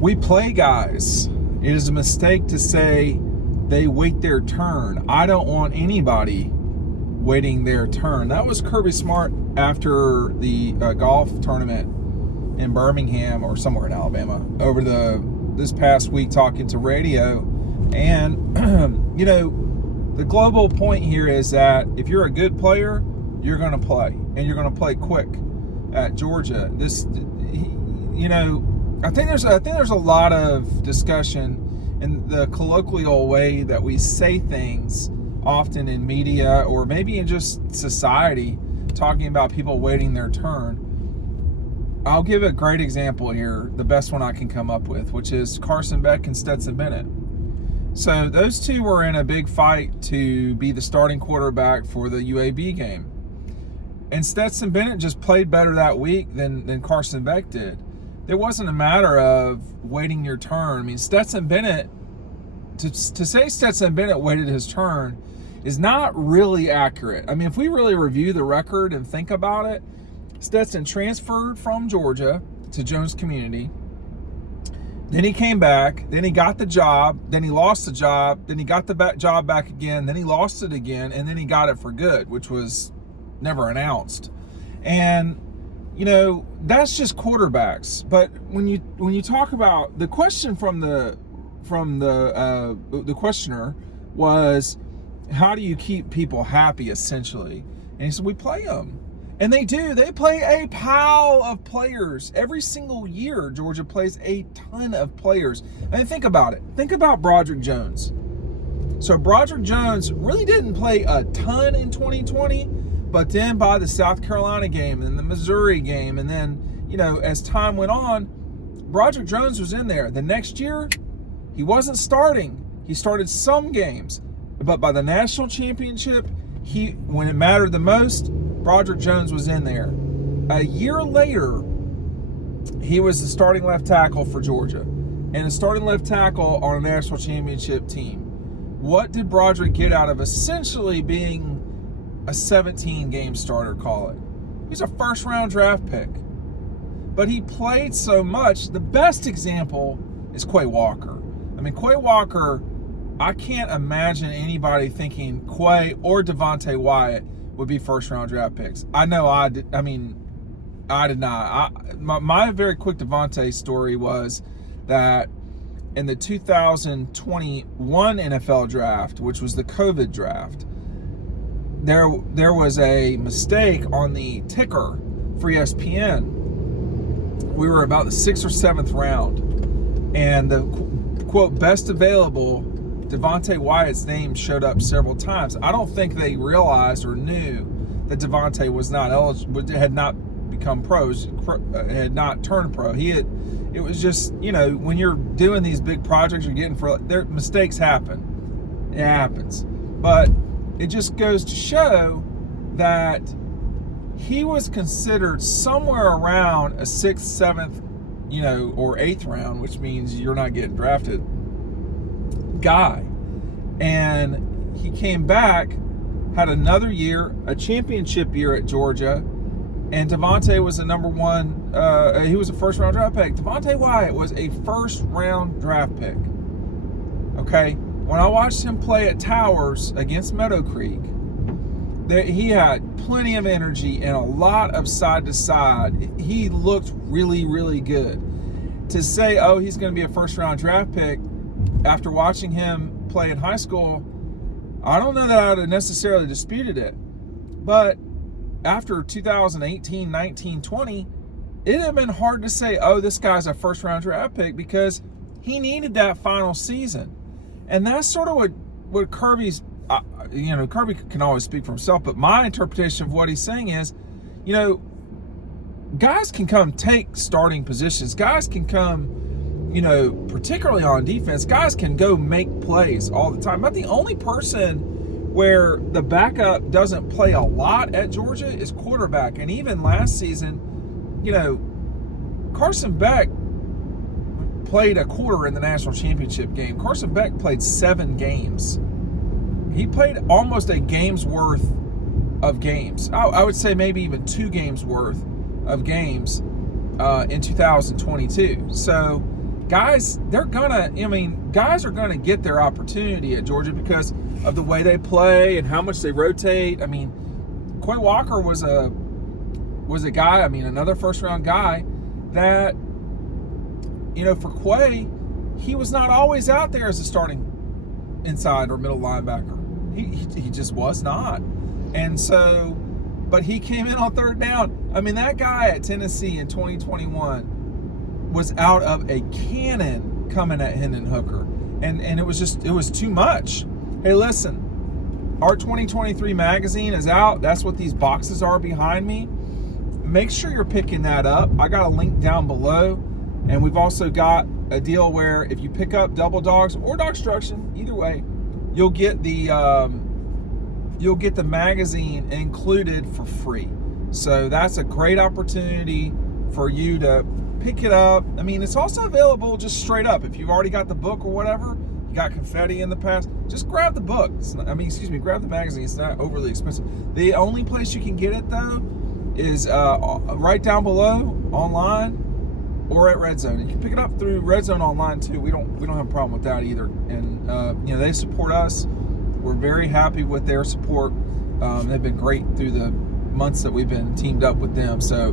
We play guys. It is a mistake to say they wait their turn. I don't want anybody waiting their turn. That was Kirby Smart after the golf tournament in Birmingham or somewhere in Alabama over this past week, talking to radio. And the global point here is that if you're a good player, you're going to play, and you're going to play quick at Georgia. I think there's a lot of discussion in the colloquial way that we say things often in media or maybe in just society, talking about people waiting their turn. I'll give a great example here, the best one I can come up with, which is Carson Beck and Stetson Bennett. So those two were in a big fight to be the starting quarterback for the UAB game. And Stetson Bennett just played better that week than Carson Beck did. It wasn't a matter of waiting your turn. I mean, Stetson Bennett, to say Stetson Bennett waited his turn is not really accurate. I mean, if we really review the record and think about it, Stetson transferred from Georgia to Jones Community. Then he came back. Then he got the job. Then he lost the job. Then he got the job back again. Then he lost it again. And then he got it for good, which was never announced. And that's just quarterbacks. But when you talk about the question from the questioner was, how do you keep people happy, essentially? And he said, we play them. And they do. They play a pile of players. Every single year, Georgia plays a ton of players. I mean, think about it. Think about Broderick Jones. So Broderick Jones really didn't play a ton in 2020, but then by the South Carolina game and the Missouri game, and then, as time went on, Broderick Jones was in there. The next year, he wasn't starting. He started some games. But by the national championship, when it mattered the most, Broderick Jones was in there. A year later, he was the starting left tackle for Georgia and a starting left tackle on a national championship team. What did Broderick get out of essentially being a 17-game starter, call it? He's a first-round draft pick. But he played so much. The best example is Quay Walker. I mean, Quay Walker, I can't imagine anybody thinking Quay or Devontae Wyatt would be first-round draft picks. I know I did. I did not. My very quick Devontae story was that in the 2021 NFL draft, which was the COVID draft, there was a mistake on the ticker for ESPN. We were about the 6th or 7th round, and the quote best available Devontae Wyatt's name showed up several times. I don't think they realized or knew that Devontae was not eligible, had not become pros, had not turned pro. It was just, when you're doing these big projects, you're getting mistakes happen. It happens. But it just goes to show that he was considered somewhere around a 6th, 7th, or 8th round, which means you're not getting drafted, guy. And he came back, had another year, a championship year at Georgia, and Devontae was a number one, he was a first-round draft pick. Devontae Wyatt was a first-round draft pick. Okay? When I watched him play at Towers against Meadow Creek, he had plenty of energy and a lot of side-to-side. He looked really, really good. To say, he's going to be a first-round draft pick, after watching him play in high school, I don't know that I would have necessarily disputed it. But after 2018, 19, 20, it would have been hard to say, this guy's a first-round draft pick, because he needed that final season. And that's sort of what Kirby's, Kirby can always speak for himself, but my interpretation of what he's saying is, guys can come take starting positions. Guys can come, particularly on defense, guys can go make plays all the time. But the only person where the backup doesn't play a lot at Georgia is quarterback. And even last season, Carson Beck played a quarter in the national championship game. Carson Beck played 7 games. He played almost a game's worth of games. I would say maybe even 2 games worth of games in 2022. So guys are gonna get their opportunity at Georgia because of the way they play and how much they rotate. I mean, Quay Walker was a guy, another first round guy that, for Quay, he was not always out there as a starting inside or middle linebacker. He just was not. And so, but he came in on third down. That guy at Tennessee in 2021 was out of a cannon coming at Hendon Hooker. And it was too much. Hey, listen, our 2023 magazine is out. That's what these boxes are behind me. Make sure you're picking that up. I got a link down below. And we've also got a deal where if you pick up Double Dogs or Dogstruction, either way, you'll get the magazine included for free. So that's a great opportunity for you to pick it up. It's also available just straight up. If you've already got the book or whatever, you got confetti in the past, just grab the book. Grab the magazine. It's not overly expensive. The only place you can get it though is right down below online or at Red Zone. You can pick it up through Red Zone online too. We don't have a problem with that either. And they support us. We're very happy with their support. They've been great through the months that we've been teamed up with them. So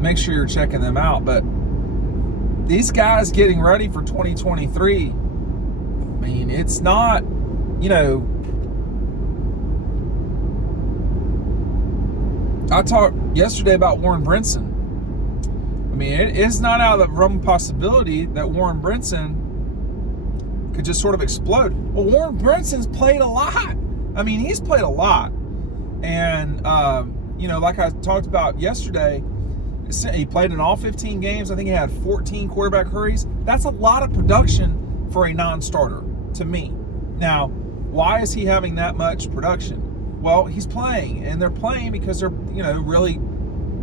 make sure you're checking them out. But these guys getting ready for 2023, it's not, I talked yesterday about Warren Brinson. It's not out of the realm of possibility that Warren Brinson could just sort of explode. Well, Warren Brinson's played a lot. He's played a lot. And, like I talked about yesterday, he played in all 15 games. I think he had 14 quarterback hurries. That's a lot of production for a non-starter, to me. Now, why is he having that much production? Well, he's playing, and they're playing because they're, really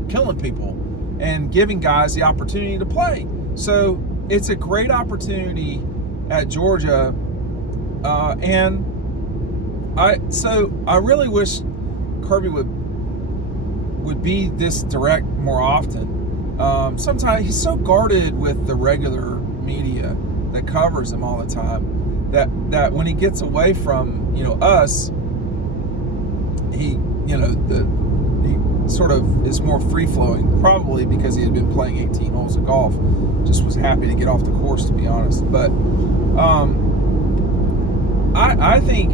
killing people and giving guys the opportunity to play. So it's a great opportunity at Georgia, and I really wish Kirby would be this direct more often. Sometimes he's so guarded with the regular media that covers him all the time that when he gets away from us, he sort of is more free-flowing, probably because he had been playing 18 holes of golf. Just was happy to get off the course, to be honest. But I think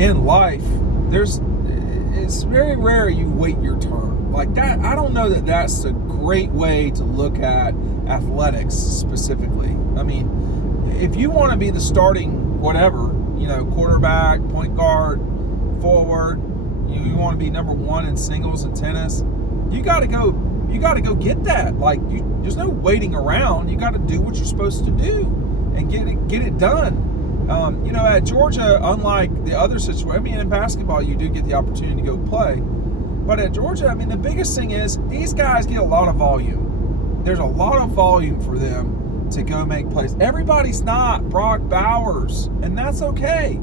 in life, it's very rare you wait your turn. Like that, I don't know that that's a great way to look at athletics specifically. If you want to be the starting whatever, quarterback, point guard, forward, you want to be number one in singles and tennis, you got to go get that. There's no waiting around. You got to do what you're supposed to do and get it done. At Georgia, unlike the other situation, in basketball you do get the opportunity to go play, but at Georgia, the biggest thing is these guys get a lot of volume. There's a lot of volume for them to go make plays. Everybody's not Brock Bowers, and that's okay.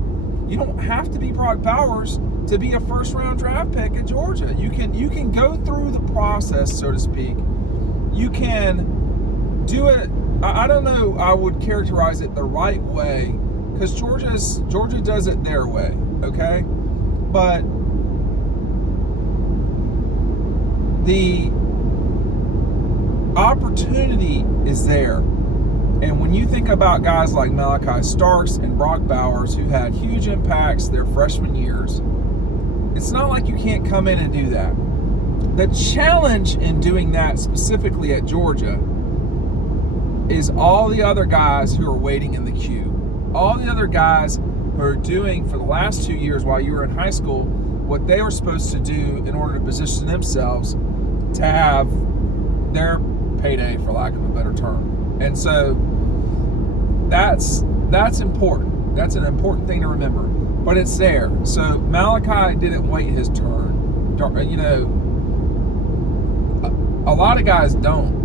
You don't have to be Brock Bowers to be a first-round draft pick at Georgia. You can go through the process, so to speak. You can do it. I don't know. I would characterize it the right way because Georgia does it their way. Okay, but the opportunity is there. And when you think about guys like Malachi Starks and Brock Bowers, who had huge impacts their freshman years, it's not like you can't come in and do that. The challenge in doing that specifically at Georgia is all the other guys who are waiting in the queue. All the other guys who are doing for the last 2 years while you were in high school what they were supposed to do in order to position themselves to have their payday, for lack of a better term. And so that's important. That's an important thing to remember. But it's there. So Malachi didn't wait his turn. A lot of guys don't.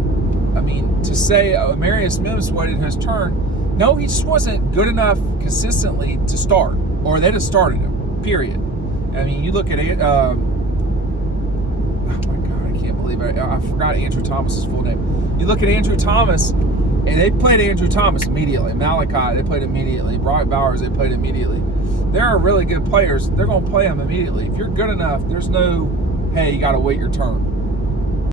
To say Amarius Mims waited his turn, no, he just wasn't good enough consistently to start, or they'd have started him, period. You look at it, oh my God, I can't believe it. I forgot Andrew Thomas's full name. You look at Andrew Thomas, And they played Andrew Thomas immediately. Malachi, they played immediately. Brock Bowers, they played immediately. There are really good players. They're going to play them immediately. If you're good enough, there's no, hey, you got to wait your turn.